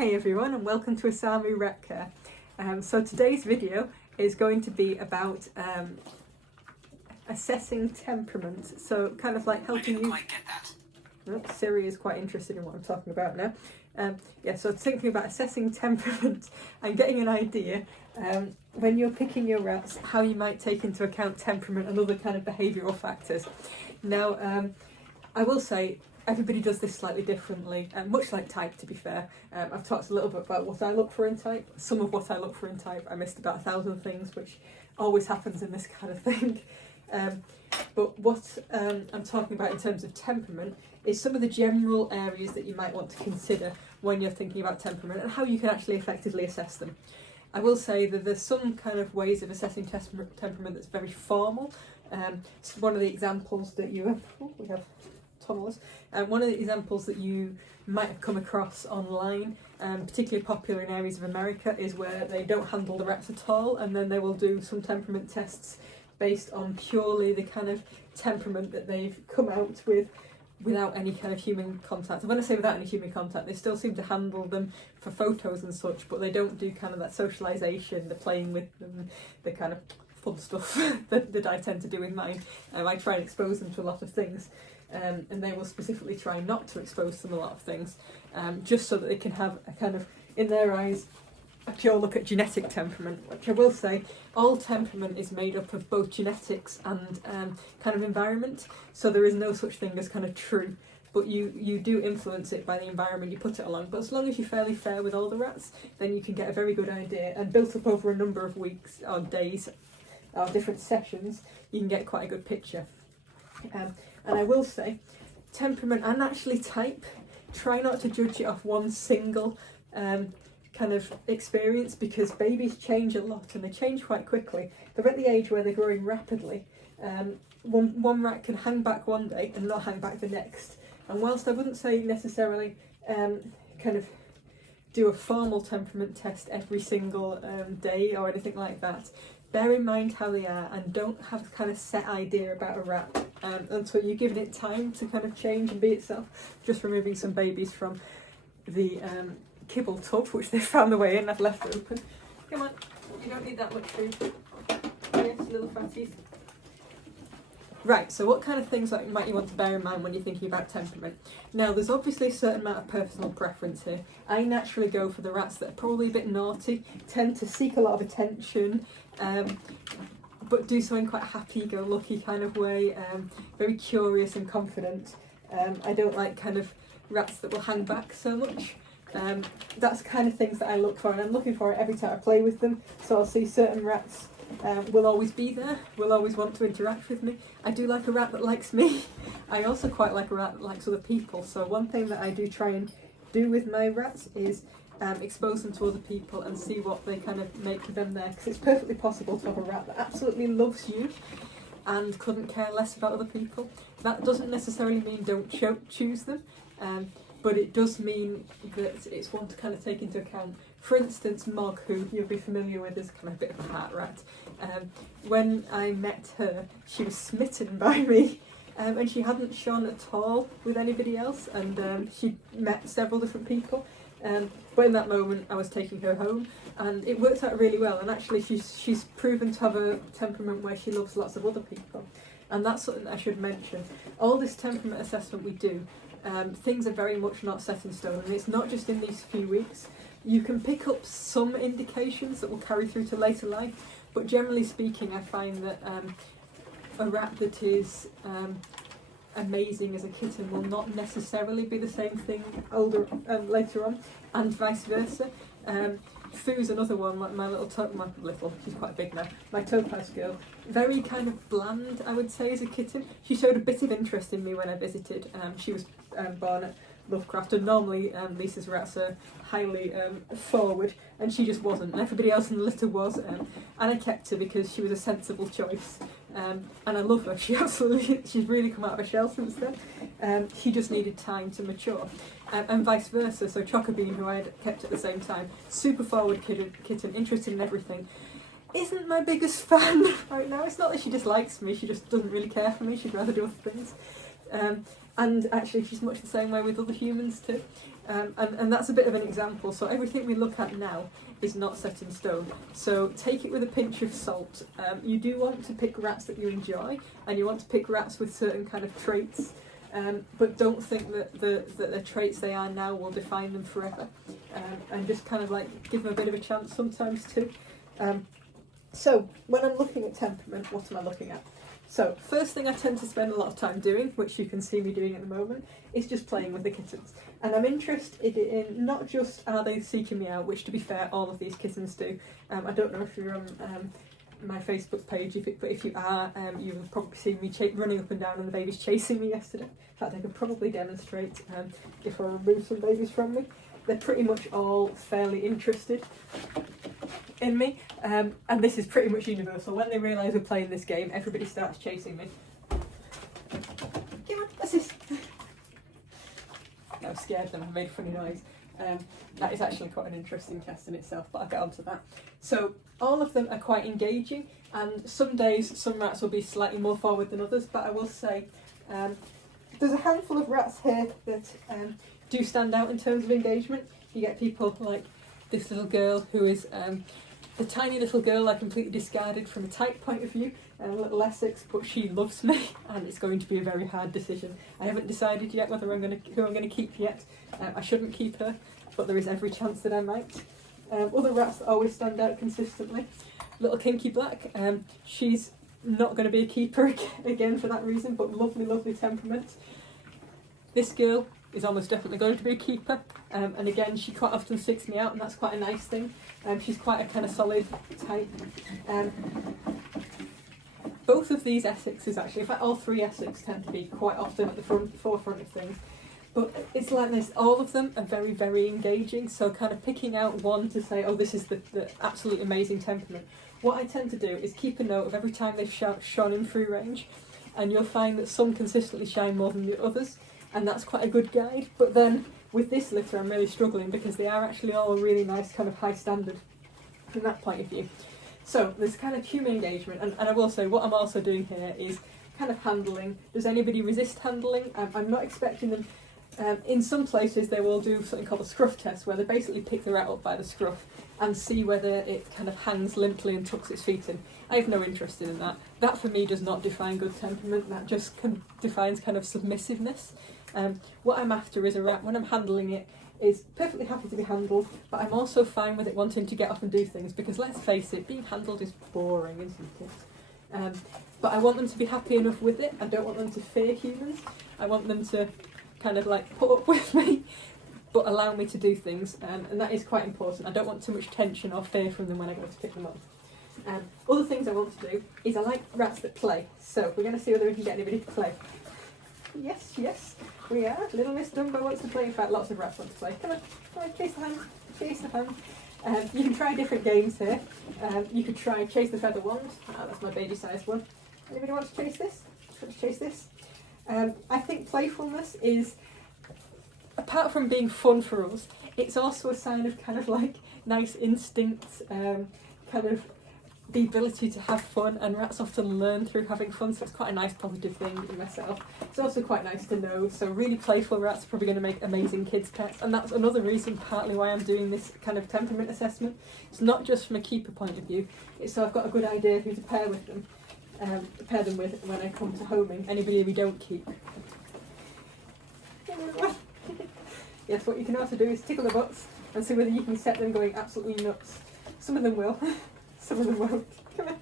Hey everyone, and welcome to Asamu Rat Care. So today's video is going to be about assessing temperament. So kind of like helping you. Quite get that. Oh, Siri is quite interested in what I'm talking about now. So thinking about assessing temperament and getting an idea when you're picking your rats, how you might take into account temperament and other kind of behavioural factors. Now, I will say everybody does this slightly differently, much like type, to be fair. I've talked a little bit about what I look for in type. Some of what I look for in type, I missed about 1,000 things, which always happens in this kind of thing. But what I'm talking about in terms of temperament is some of the general areas that you might want to consider when you're thinking about temperament and how you can actually effectively assess them. I will say that there's some kind of ways of assessing temperament that's very formal. So one of the examples that you have, we have tunnels. One of the examples that you might have come across online, particularly popular in areas of America, is where they don't handle the rats at all, and then they will do some temperament tests based on purely the kind of temperament that they've come out with without any kind of human contact. And when I say without any human contact, they still seem to handle them for photos and such, but they don't do kind of that socialisation, the playing with them, the kind of fun stuff that I tend to do with mine. I try and expose them to a lot of things. And they will specifically try not to expose them a lot of things, just so that they can have a kind of, in their eyes, a pure look at genetic temperament, which I will say, all temperament is made up of both genetics and kind of environment, so there is no such thing as kind of true, but you do influence it by the environment you put it along. But as long as you're fairly fair with all the rats, then you can get a very good idea, and built up over a number of weeks or days or different sessions, you can get quite a good picture. And I will say, temperament and actually type, try not to judge it off one single kind of experience, because babies change a lot and they change quite quickly. They're at the age where they're growing rapidly. One rat can hang back one day and not hang back the next. And whilst I wouldn't say necessarily kind of do a formal temperament test every single day or anything like that, bear in mind how they are and don't have a kind of set idea about a rat until you've given it time to kind of change and be itself. Just removing some babies from the kibble tub, which they found the way in. I've left it open. Come on, you don't need that much food. Yes, little fatties. Right, so what kind of things might you want to bear in mind when you're thinking about temperament? Now, there's obviously a certain amount of personal preference here. I naturally go for the rats that are probably a bit naughty, tend to seek a lot of attention, but do so in quite a happy-go-lucky kind of way, very curious and confident. I don't like kind of rats that will hang back so much. That's kind of things that I look for, and I'm looking for it every time I play with them. So I'll see certain rats will always be there, will always want to interact with me. I do like a rat that likes me. I also quite like a rat that likes other people. So one thing that I do try and do with my rats is expose them to other people and see what they kind of make of them there, because it's perfectly possible to have a rat that absolutely loves you and couldn't care less about other people. That doesn't necessarily mean don't choose them, but it does mean that it's one to kind of take into account. For instance, Mog, who you'll be familiar with, is kind of a bit of a heart rat. When I met her, she was smitten by me, and she hadn't shone at all with anybody else, and she'd met several different people. But in that moment, I was taking her home, and it worked out really well. And actually, she's proven to have a temperament where she loves lots of other people, and that's something that I should mention. All this temperament assessment we do, things are very much not set in stone, and it's not just in these few weeks. You can pick up some indications that will carry through to later life, but generally speaking, I find that a rat that is amazing as a kitten will not necessarily be the same thing later on, and vice versa. Foo's another one, like she's quite big now, my topaz girl, very kind of bland, I would say, as a kitten. She showed a bit of interest in me when I visited. She was born at Lovecraft, and normally Lisa's rats are highly forward, and she just wasn't, and everybody else in the litter was, and I kept her because she was a sensible choice, and I love her. She's really come out of her shell since then. She just needed time to mature, and vice versa. So Chocobean, who I had kept at the same time, super forward kitten, interested in everything, isn't my biggest fan right now. It's not that she dislikes me, she just doesn't really care for me, she'd rather do other things. And actually she's much the same way with other humans too. And that's a bit of an example. So everything we look at now is not set in stone. So take it with a pinch of salt. You do want to pick rats that you enjoy, and you want to pick rats with certain kind of traits, but don't think that the traits they are now will define them forever. And just kind of like give them a bit of a chance sometimes too. So when I'm looking at temperament, what am I looking at? So first thing I tend to spend a lot of time doing, which you can see me doing at the moment, is just playing with the kittens. And I'm interested in not just are they seeking me out, which to be fair all of these kittens do. I don't know if you're on my Facebook page, but if you are, you've probably seen me running up and down and the babies chasing me yesterday. In fact, I could probably demonstrate if I remove some babies from me. They're pretty much all fairly interested in me, and this is pretty much universal. When they realise we're playing this game, everybody starts chasing me. Come on, what's this? I've scared them, I've made a funny noise. That is actually quite an interesting test in itself, but I'll get onto that. So all of them are quite engaging, and some days some rats will be slightly more forward than others, but I will say there's a handful of rats here that do stand out in terms of engagement. You get people like this little girl who is the tiny little girl I completely discarded from a type point of view, little Essex, but she loves me, and it's going to be a very hard decision. I haven't decided yet who I'm going to keep yet. I shouldn't keep her, but there is every chance that I might. Other rats that always stand out consistently, little Kinky Black. She's not going to be a keeper again for that reason, but lovely, lovely temperament. This girl is almost definitely going to be a keeper, and again she quite often seeks me out, and that's quite a nice thing. She's quite a kind of solid type. Both of these Essexes actually, in fact all three Essex tend to be quite often at the forefront of things, but it's like this, all of them are very, very engaging, so kind of picking out one to say, oh, this is the absolute amazing temperament. What I tend to do is keep a note of every time they've shone in free range, and you'll find that some consistently shine more than the others, and that's quite a good guide. But then with this litter I'm really struggling because they are actually all a really nice kind of high standard from that point of view. So there's kind of human engagement, and I will say what I'm also doing here is kind of handling. Does anybody resist handling? I'm not expecting them. In some places they will do something called a scruff test, where they basically pick the rat up by the scruff and see whether it kind of hangs limply and tucks its feet in. I have no interest in that. That for me does not define good temperament, that just defines kind of submissiveness. What I'm after is a rat, when I'm handling it, is perfectly happy to be handled, but I'm also fine with it wanting to get off and do things, because let's face it, being handled is boring, isn't it? But I want them to be happy enough with it. I don't want them to fear humans. I want them to kind of like put up with me, but allow me to do things, and that is quite important. I don't want too much tension or fear from them when I go to pick them up. Other things I want to do is I like rats that play, so we're going to see whether we can get anybody to play. Yes, yes, we are. Little Miss Dumbo wants to play. In fact, lots of rats want to play. Come on, chase the hand, chase the hand. You can try different games here. You could try Chase the Feather Wand. That's my baby-sized one. Anybody want to chase this? Want to chase this? I think playfulness is, apart from being fun for us, it's also a sign of kind of like nice instincts, kind of the ability to have fun, and rats often learn through having fun, so it's quite a nice positive thing in myself. It's also quite nice to know, so really playful rats are probably going to make amazing kids pets, and that's another reason partly why I'm doing this kind of temperament assessment. It's not just from a keeper point of view, it's so I've got a good idea who to pair with them, pair them with when I come to homing, anybody we don't keep. Yes, what you can also do is tickle the butts and see whether you can set them going absolutely nuts. Some of them will. Some of them won't. Come on.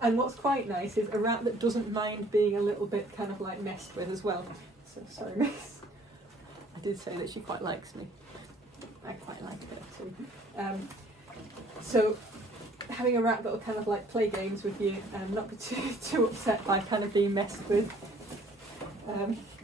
And what's quite nice is a rat that doesn't mind being a little bit kind of like messed with as well. So sorry, miss. I did say that she quite likes me. I quite like her too. So having a rat that will kind of like play games with you and not be too upset by kind of being messed with.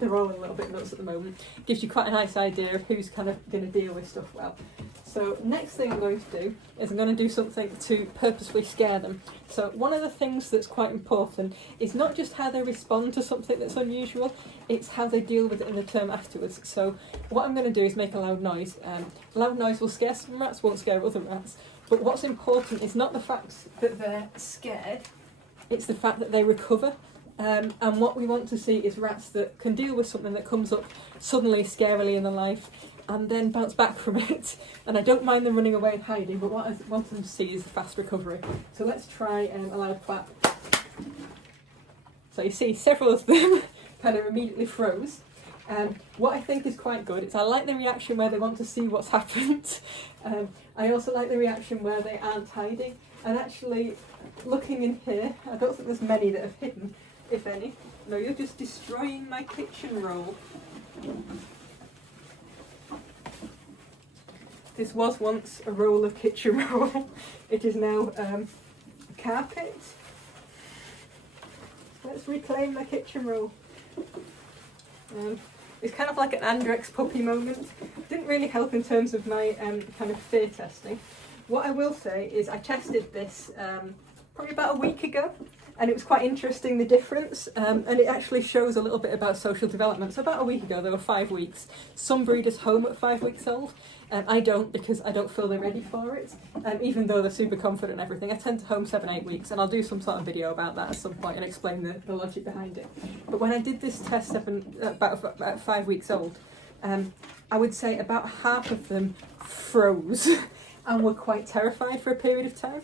They're all a little bit nuts at the moment. Gives you quite a nice idea of who's kind of going to deal with stuff well. So next thing I'm going to do is I'm going to do something to purposefully scare them. So one of the things that's quite important is not just how they respond to something that's unusual, it's how they deal with it in the term afterwards. So what I'm going to do is make a loud noise. Loud noise will scare some rats, won't scare other rats. But what's important is not the fact that they're scared, it's the fact that they recover. And what we want to see is rats that can deal with something that comes up suddenly, scarily in their life, and then bounce back from it. And I don't mind them running away and hiding, but what I want them to see is a fast recovery. So let's try a loud clap. So you see several of them kind of immediately froze. What I think is quite good is I like the reaction where they want to see what's happened. I also like the reaction where they aren't hiding. And actually, looking in here, I don't think there's many that have hidden, if any. No, you're just destroying my kitchen roll. This was once a roll of kitchen roll. It is now carpet. Let's reclaim my kitchen roll. It's kind of like an Andrex puppy moment. Didn't really help in terms of my kind of fear testing. What I will say is I tested this probably about a week ago, and it was quite interesting, the difference, and it actually shows a little bit about social development. So about a week ago, they were 5 weeks. Some breeders home at 5 weeks old. I don't, because I don't feel they're ready for it, even though they're super confident and everything. I tend to home 7-8 weeks, and I'll do some sort of video about that at some point and explain the logic behind it. But when I did this test about 5 weeks old, I would say about half of them froze and were quite terrified for a period of time.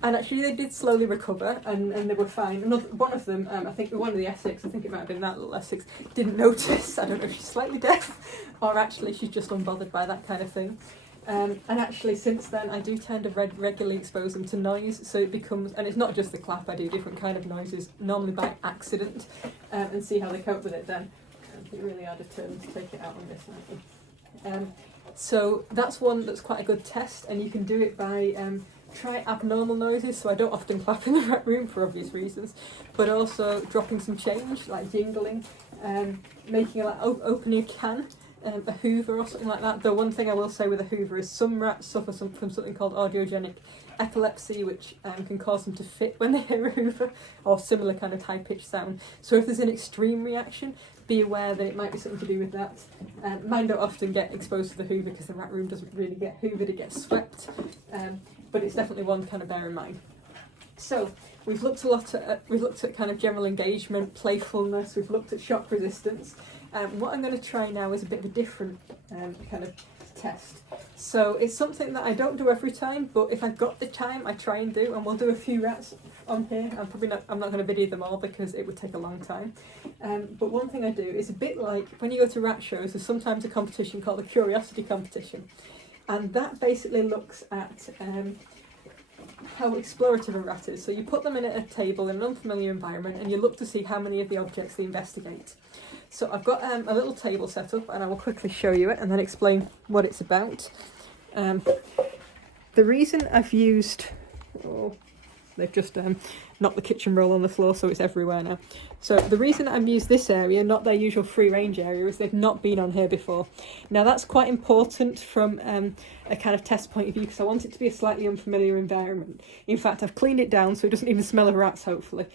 And actually they did slowly recover, and they were fine. One of them, I think one of the Essex, I think it might have been that little Essex, didn't notice. I don't know if she's slightly deaf or actually she's just unbothered by that kind of thing. And actually since then I do tend to regularly expose them to noise, so it becomes, and it's not just the clap, I do different kind of noises, normally by accident, and see how they cope with it then. It really are determined to take it out on this, aren't you? So that's one that's quite a good test, and you can do it by try abnormal noises. So I don't often clap in the rat room for obvious reasons, but also dropping some change, like jingling, making opening a can, a hoover or something like that. Though one thing I will say with a hoover is some rats suffer from something called audiogenic epilepsy, which can cause them to fit when they hear a hoover or similar kind of high-pitched sound. So if there's an extreme reaction, be aware that it might be something to do with that. Mine don't often get exposed to the hoover because the rat room doesn't really get hoovered, it gets swept. But it's definitely one to kind of bear in mind. So we've looked at kind of general engagement, playfulness, we've looked at shock resistance. What I'm going to try now is a bit of a different kind of test. So it's something that I don't do every time, but if I've got the time, I try and do, and we'll do a few rats on here. I'm not going to video them all because it would take a long time. But one thing I do is a bit like when you go to rat shows, there's sometimes a competition called the curiosity competition, and that basically looks at how explorative a rat is. So you put them in at a table in an unfamiliar environment, and you look to see how many of the objects they investigate. So I've got a little table set up, and I will quickly show you it and then explain what it's about. The reason I've used... they've just knocked the kitchen roll on the floor, so it's everywhere now. So the reason I've used this area, not their usual free range area, is they've not been on here before. Now that's quite important from a kind of test point of view, because I want it to be a slightly unfamiliar environment. In fact, I've cleaned it down so it doesn't even smell of rats, hopefully.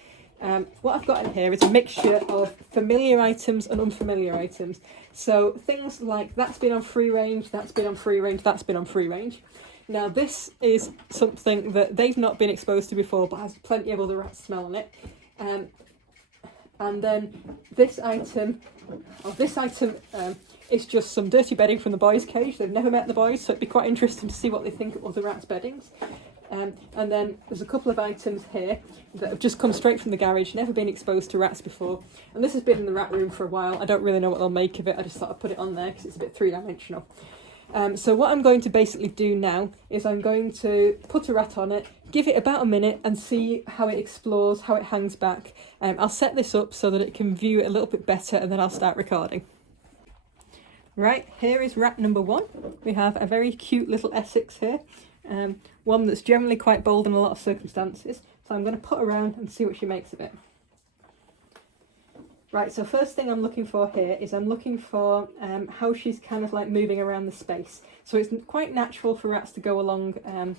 What I've got in here is a mixture of familiar items and unfamiliar items. So things like that's been on free range, that's been on free range, that's been on free range. Now this is something that they've not been exposed to before, but has plenty of other rats smelling it. And then this item is just some dirty bedding from the boys' cage. They've never met the boys, so it'd be quite interesting to see what they think of the rats' beddings. And then there's a couple of items here that have just come straight from the garage, never been exposed to rats before. And this has been in the rat room for a while. I don't really know what they'll make of it. I just thought I'd put it on there because it's a bit three-dimensional. So what I'm going to basically do now is I'm going to put a rat on it, give it about a minute and see how it explores, how it hangs back. I'll set this up so that it can view it a little bit better, and then I'll start recording. Right, here is rat number 1. We have a very cute little Essex here. One that's generally quite bold in a lot of circumstances. So I'm going to put her around and see what she makes of it. Right, so first thing I'm looking for here is I'm looking for how she's kind of like moving around the space. So it's quite natural for rats to go along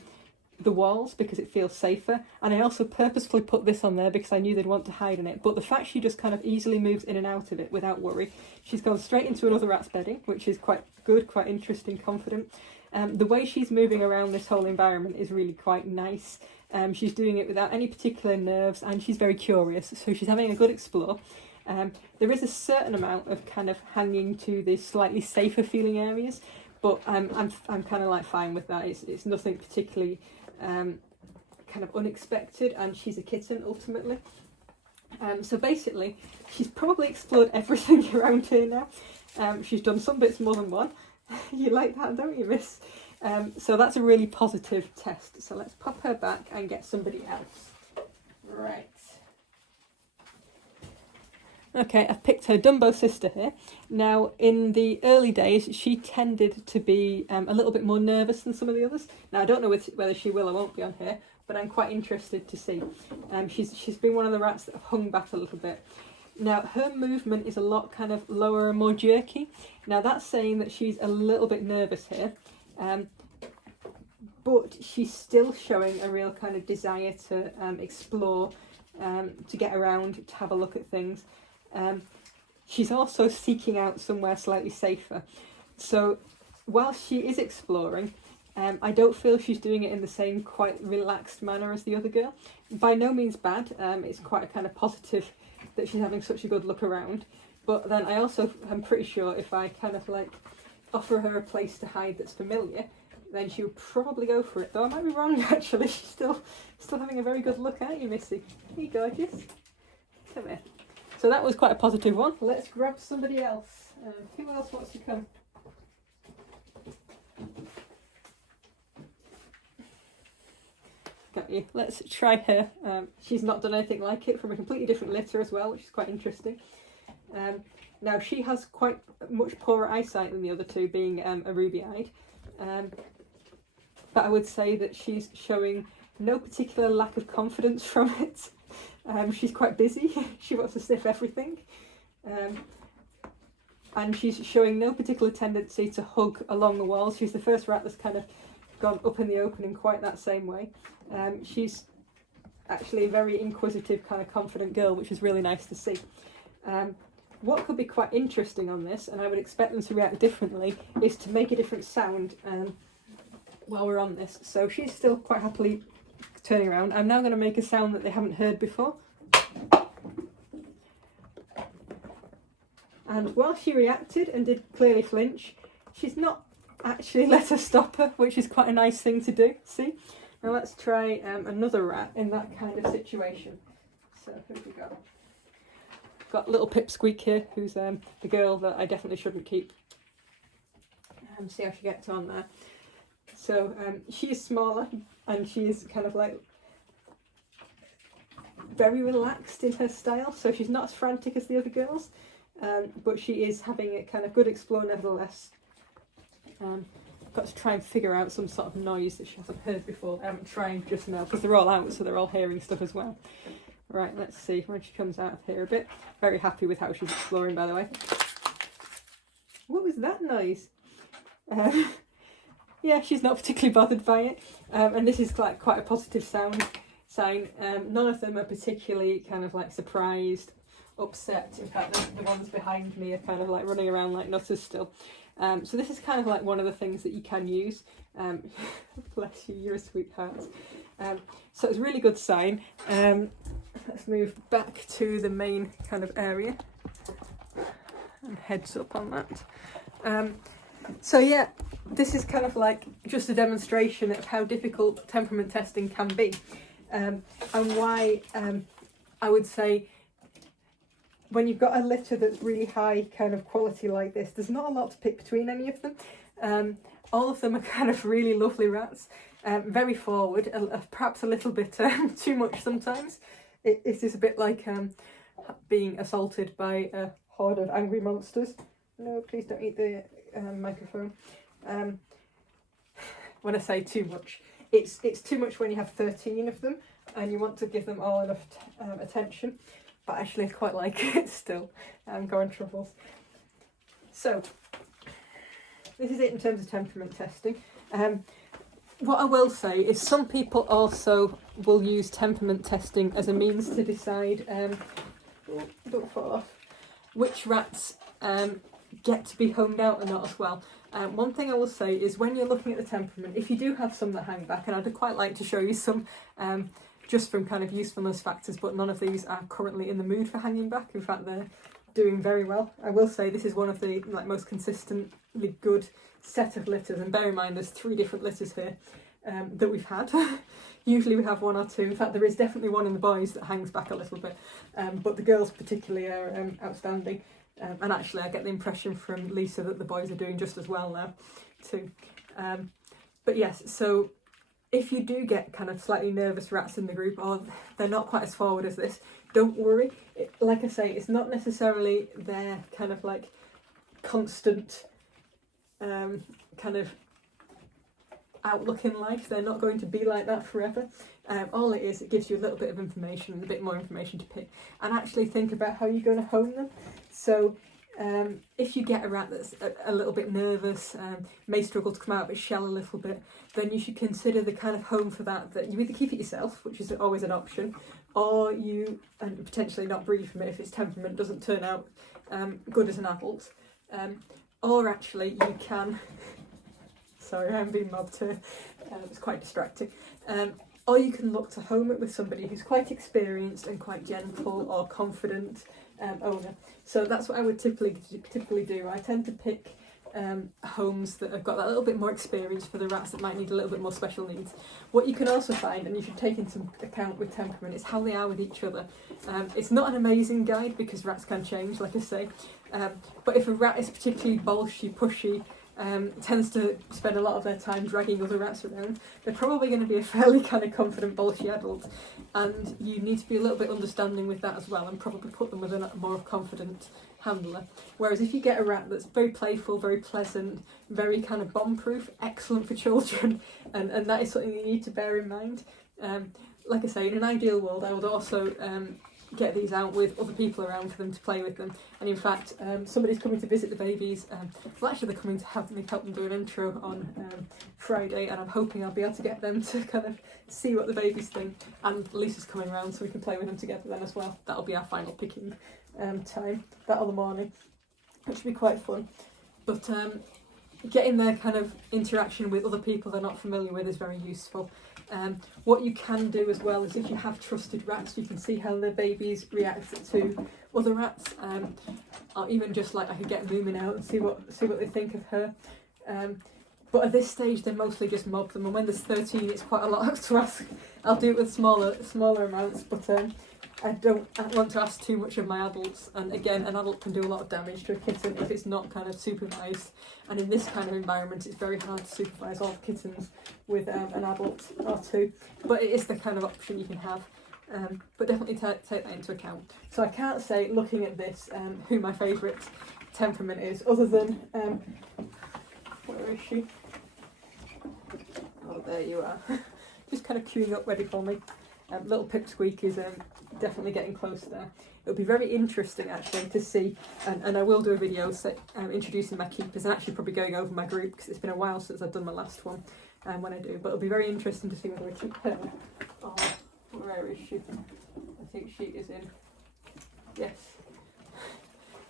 the walls because it feels safer. And I also purposefully put this on there because I knew they'd want to hide in it. But the fact she just kind of easily moves in and out of it without worry. She's gone straight into another rat's bedding, which is quite good, quite interesting, confident. The way she's moving around this whole environment is really quite nice. She's doing it without any particular nerves, and she's very curious, so she's having a good explore. There is a certain amount of kind of hanging to the slightly safer feeling areas, but I'm kind of like fine with that. It's nothing particularly kind of unexpected, and she's a kitten ultimately. So basically, she's probably explored everything around here now. She's done some bits more than one. You like that, don't you, miss? So that's a really positive test. So let's pop her back and get somebody else. Right. Okay, I've picked her Dumbo sister here. Now, in the early days, she tended to be a little bit more nervous than some of the others. Now, I don't know whether she will or won't be on here, but I'm quite interested to see. She's been one of the rats that have hung back a little bit. Now, her movement is a lot kind of lower and more jerky. Now, that's saying that she's a little bit nervous here. But she's still showing a real kind of desire to explore, to get around, to have a look at things. She's also seeking out somewhere slightly safer. So while she is exploring, I don't feel she's doing it in the same quite relaxed manner as the other girl. By no means bad. It's quite a kind of positive that she's having such a good look around. But then I also am pretty sure if I kind of like offer her a place to hide that's familiar, then she would probably go for it. Though I might be wrong actually. She's still having a very good look at you, Missy. Hey, gorgeous. Come here. So that was quite a positive one. Let's grab somebody else. Who else wants to come? Got you. Let's try her. She's not done anything like it, from a completely different litter as well, which is quite interesting. Now she has quite much poorer eyesight than the other two, being a ruby-eyed. But I would say that she's showing no particular lack of confidence from it. She's quite busy. She wants to sniff everything. And she's showing no particular tendency to hug along the walls. She's the first rat that's kind of gone up in the open in quite that same way. She's actually a very inquisitive, kind of confident girl, which is really nice to see. What could be quite interesting on this, and I would expect them to react differently, is to make a different sound while we're on this. So she's still quite happily turning around. I'm now going to make a sound that they haven't heard before. And while she reacted and did clearly flinch, she's not actually let us stop her, which is quite a nice thing to do. See? Now let's try another rat in that kind of situation. So who have we got? Got little Pipsqueak here, who's the girl that I definitely shouldn't keep. See how she gets on there. So she is smaller, and she is kind of like very relaxed in her style. So she's not as frantic as the other girls, but she is having a kind of good explore nevertheless. Got to try and figure out some sort of noise that she hasn't heard before. I'm trying just now because they're all out, so they're all hearing stuff as well. Right, let's see when she comes out of here a bit. Very happy with how she's exploring, by the way. What was that noise? Yeah, she's not particularly bothered by it. And this is like quite a positive sign. None of them are particularly kind of like surprised, upset. In fact, the ones behind me are kind of like running around like nutters still. So this is kind of like one of the things that you can use. Bless you, you're a sweetheart. So it's a really good sign. Let's move back to the main kind of area. And heads up on that. So yeah, this is kind of like just a demonstration of how difficult temperament testing can be. And why I would say when you've got a litter that's really high kind of quality like this, there's not a lot to pick between any of them. All of them are kind of really lovely rats, very forward, perhaps a little bit too much sometimes. It is a bit like being assaulted by a horde of angry monsters. No, please don't eat the microphone. When I say too much, it's too much when you have 13 of them and you want to give them all enough attention. But actually I quite like it still. Go on Truffles. So, this is it in terms of temperament testing. What I will say is some people also will use temperament testing as a means to decide, don't fall off, which rats get to be homed out or not as well. One thing I will say is when you're looking at the temperament, if you do have some that hang back, and I'd quite like to show you some just from kind of usefulness factors, but none of these are currently in the mood for hanging back. In fact, they're doing very well. I will say this is one of the most consistently good set of litters, and bear in mind there's 3 different litters here that we've had. Usually we have 1 or 2. In fact, there is definitely one in the boys that hangs back a little bit, but the girls particularly are outstanding. And actually I get the impression from Lisa that the boys are doing just as well now too. But yes, so if you do get kind of slightly nervous rats in the group, or they're not quite as forward as this, don't worry. Like I say, it's not necessarily their kind of like constant kind of outlook in life. They're not going to be like that forever. All it is, it gives you a little bit of information and a bit more information to pick, and actually think about how you're going to home them. So if you get a rat that's a little bit nervous, may struggle to come out of its shell a little bit, then you should consider the kind of home for that you either keep it yourself, which is always an option, or you potentially not breed from it if its temperament doesn't turn out good as an adult, or actually you can sorry, I'm being mobbed here, it's quite distracting, or you can look to home it with somebody who's quite experienced and quite gentle or confident owner. So that's what I would typically do. I tend to pick homes that have got that little bit more experience for the rats that might need a little bit more special needs. What you can also find, and you should take into account with temperament, is how they are with each other. It's not an amazing guide because rats can change, like I say, but if a rat is particularly bolshy, pushy, tends to spend a lot of their time dragging other rats around, they're probably going to be a fairly kind of confident, bolshy adult, and you need to be a little bit understanding with that as well, and probably put them with a more confident handler. Whereas if you get a rat that's very playful, very pleasant, very kind of bomb-proof, excellent for children, and that is something you need to bear in mind. Like I say, in an ideal world, I would also get these out with other people around for them to play with them. And in fact, somebody's coming to visit the babies. Well, actually they're coming to help them do an intro on Friday, and I'm hoping I'll be able to get them to kind of see what the babies think. And Lisa's coming around so we can play with them together then as well. That'll be our final picking time, that other morning, which will be quite fun. But getting their kind of interaction with other people they're not familiar with is very useful. What you can do as well is if you have trusted rats, you can see how their babies react to other rats, or even just like I could get Moomin out and see what they think of her. But at this stage they mostly just mob them, and when there's 13 it's quite a lot to ask. I'll do it with smaller amounts, but I don't want to ask too much of my adults, and again, an adult can do a lot of damage to a kitten if it's not kind of supervised, and in this kind of environment it's very hard to supervise all the kittens with an adult or 2, but it is the kind of option you can have, but definitely take that into account. So I can't say, looking at this, who my favourite temperament is, other than, where is she? Oh, there you are. Just kind of queuing up ready for me. Little Pipsqueak is definitely getting close there. It'll be very interesting actually to see, and I will do a video introducing my keepers, and actually probably going over my group because it's been a while since I've done my last one when I do, but it'll be very interesting to see whether we keep her. Oh, where is she? I think she is in, yes,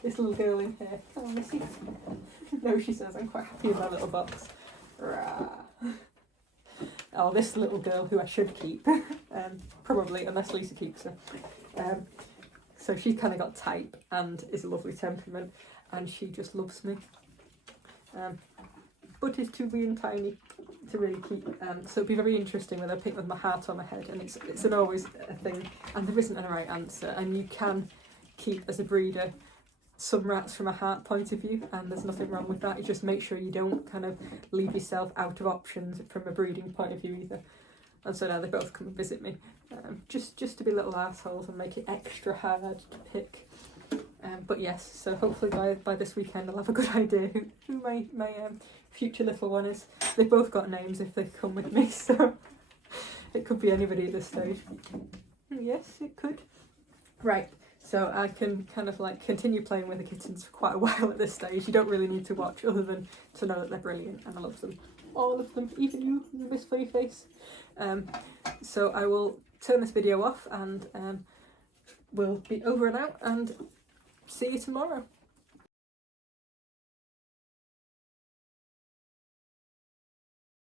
this little girl in here. Oh, Missy. No, she says, I'm quite happy with my little box. Rah. Oh, this little girl who I should keep, probably, unless Lisa keeps her. So she's kind of got type and is a lovely temperament, and she just loves me. But is too wee and tiny to really keep. So it'd be very interesting whether I pick with my heart or my head, and it's always a thing, and there isn't a right answer, and you can keep as a breeder some rats from a heart point of view, and there's nothing wrong with that. You just make sure you don't kind of leave yourself out of options from a breeding point of view either. And so now they both come and visit me, just to be little assholes and make it extra hard to pick. But yes, so hopefully by this weekend I'll have a good idea who my future little one is. They've both got names if they come with me, so it could be anybody at this stage. Yes, it could. Right. So I can kind of like continue playing with the kittens for quite a while at this stage. You don't really need to watch other than to know that they're brilliant, and I love them. All of them, even you Miss Funny Face. So I will turn this video off, and we'll be over and out, and see you tomorrow.